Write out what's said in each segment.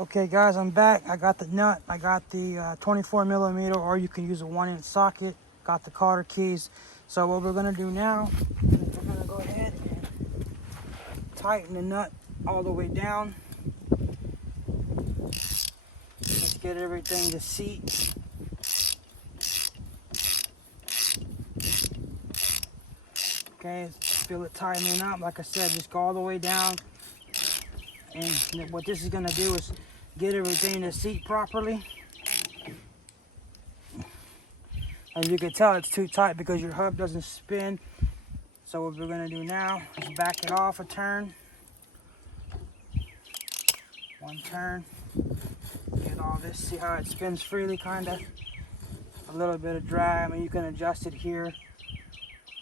Okay guys, I'm back. I got the nut, I got the 24 millimeter, or you can use a 1-inch socket, got the cotter keys. So what we're gonna do now is we're gonna go ahead and tighten the nut all the way down. Let's get everything to seat. Okay, feel it tightening up. Like I said, just go all the way down. And what this is gonna do is get everything to seat properly. As you can tell, it's too tight because your hub doesn't spin. So what we're gonna do now is back it off a turn. One turn. Get all this, see how it spins freely, kinda. A little bit of drag. I mean, you can adjust it here.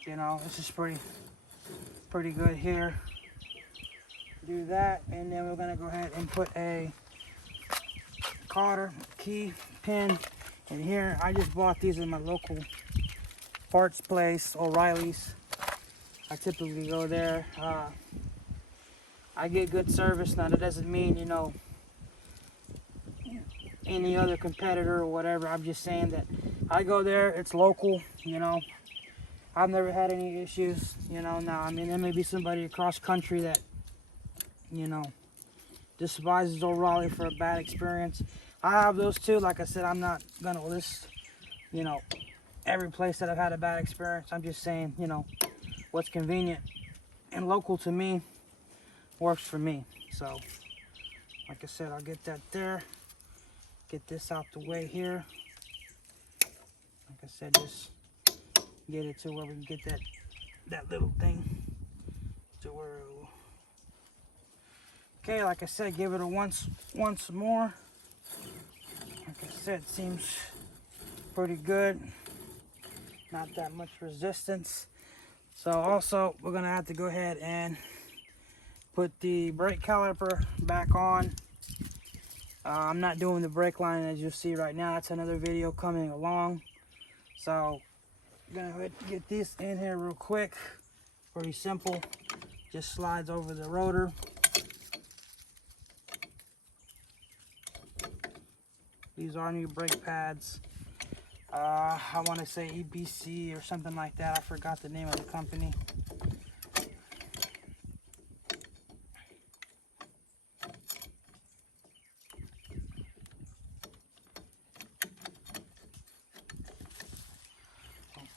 You know, this is pretty good here. Do that, and then we're gonna go ahead and put a cotter key pin in here. I just bought these in my local parts place, O'Reilly's. I typically go there. I get good service. Now that doesn't mean, you know, any other competitor or whatever. I'm just saying that I go there, it's local, you know. I've never had any issues, you know. Now, I mean, there may be somebody across country that, you know, despises O'Reilly for a bad experience. I have those too. Like I said, I'm not gonna list, you know, every place that I've had a bad experience. I'm just saying, you know, what's convenient and local to me works for me. So, like I said, I'll get that there. Get this out the way here. Like I said, just get it to where we can get that little thing to where it will. Okay, like I said, give it a once more. Like I said, seems pretty good. Not that much resistance. So also, we're gonna have to go ahead and put the brake caliper back on. I'm not doing the brake line as you'll see right now. That's another video coming along. So, I'm gonna go ahead and get this in here real quick. Pretty simple. Just slides over the rotor. These are new brake pads. I want to say EBC or something like that. I forgot the name of the company.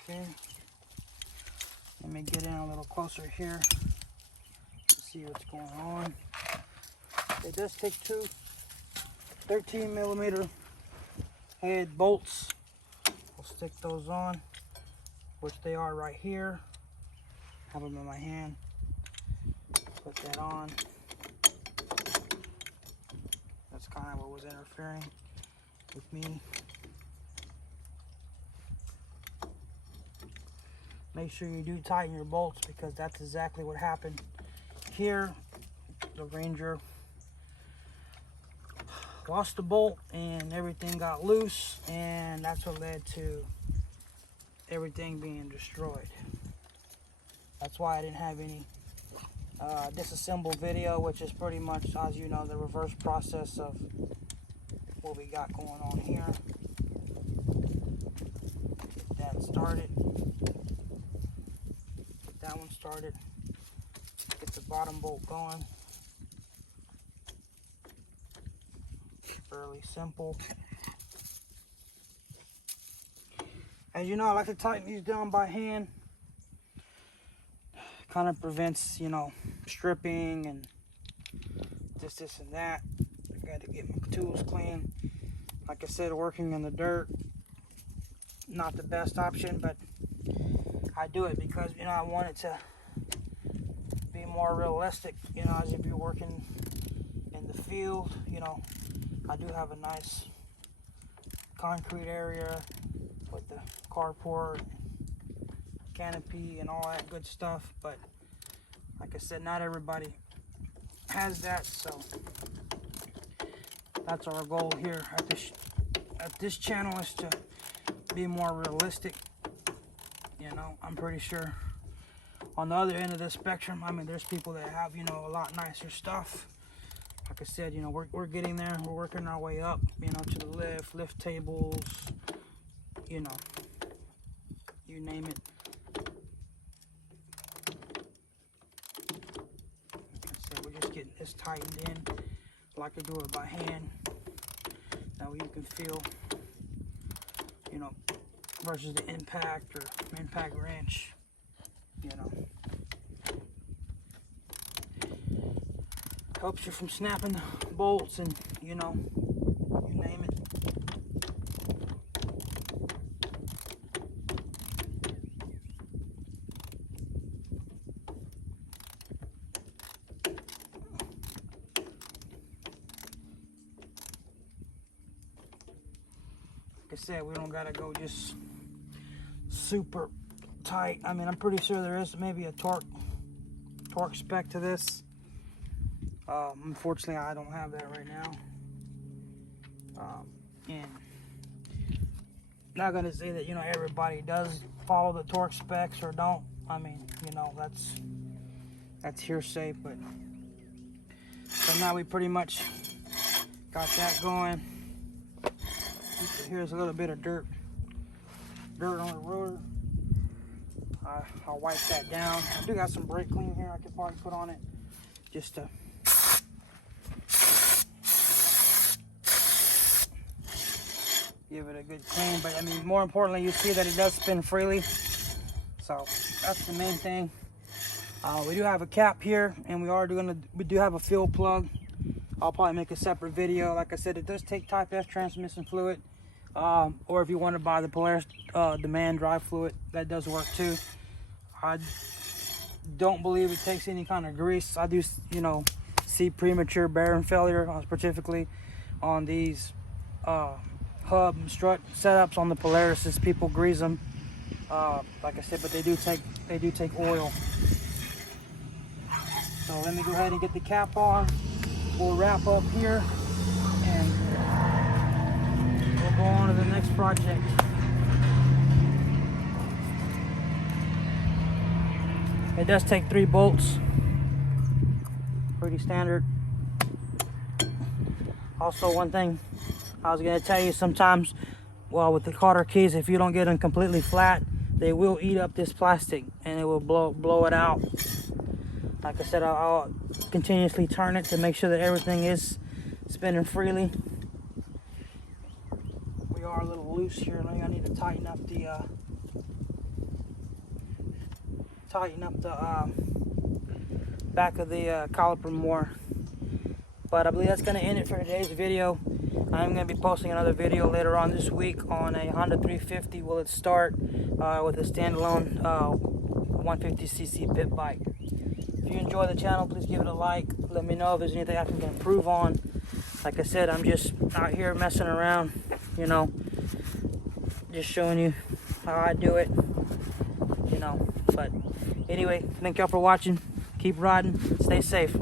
Okay. Let me get in a little closer here to see what's going on. It does take two 13 millimeter head bolts. We'll stick those on, which they are right here. Have them in my hand. Put that on. That's kind of what was interfering with me. Make sure you do tighten your bolts because that's exactly what happened here. The Ranger lost the bolt and everything got loose, and that's what led to everything being destroyed. That's why I didn't have any disassemble video, which is pretty much, as you know, the reverse process of what we got going on here. Get that started. Get that one started. Get the bottom bolt going. Fairly simple. As you know, I like to tighten these down by hand. Kind of prevents, you know, stripping and this and that. I got to get my tools clean. Like I said, working in the dirt, not the best option, but I do it because, you know, I want it to be more realistic, you know, as if you're working in the field. You know, I do have a nice concrete area with the carport, canopy, and all that good stuff, but like I said, not everybody has that, so that's our goal here at this channel, is to be more realistic. You know, I'm pretty sure on the other end of the spectrum, I mean, there's people that have, you know, a lot nicer stuff. like I said, you know, we're getting there. We're working our way up, you know, to the lift tables, you know, you name it. Like I said, we're just getting this tightened in. I like to do it by hand. That way you can feel, you know, versus the impact or impact wrench, you know. Helps you from snapping the bolts and, you know, you name it. Like I said, we don't gotta go just super tight. I mean, I'm pretty sure there is maybe a torque spec to this. Unfortunately, I don't have that right now. And not gonna say that, you know, everybody does follow the torque specs or don't. I mean, you know, that's hearsay. But so now we pretty much got that going. Here's a little bit of dirt on the rotor. I'll wipe that down. I do got some brake clean here I could probably put on it just to give it a good clean. But I mean, more importantly, you see that it does spin freely, so that's the main thing. We do have a cap here, and we do have a fuel plug. I'll probably make a separate video. Like I said, it does take Type F transmission fluid, or if you want to buy the Polaris demand drive fluid, that does work too. I don't believe it takes any kind of grease. I do, you know, see premature bearing failure, specifically on these hub and strut setups on the Polarises. People grease them, like I said, but they do take oil. So let me go ahead and get the cap on. We'll wrap up here and we'll go on to the next project. It does take 3 bolts, pretty standard. Also, one thing I was gonna tell you, sometimes, well, with the Carter keys, if you don't get them completely flat, they will eat up this plastic and it will blow it out. Like I said, I'll continuously turn it to make sure that everything is spinning freely. We are a little loose here. I need to tighten up the back of the caliper more. But I believe that's going to end it for today's video. I'm going to be posting another video later on this week on a Honda 350. Will it start with a standalone 150cc pit bike. If you enjoy the channel, please give it a like. Let me know if there's anything I can improve on. Like I said, I'm just out here messing around, you know, just showing you how I do it, you know. But anyway, thank y'all for watching. Keep riding, stay safe.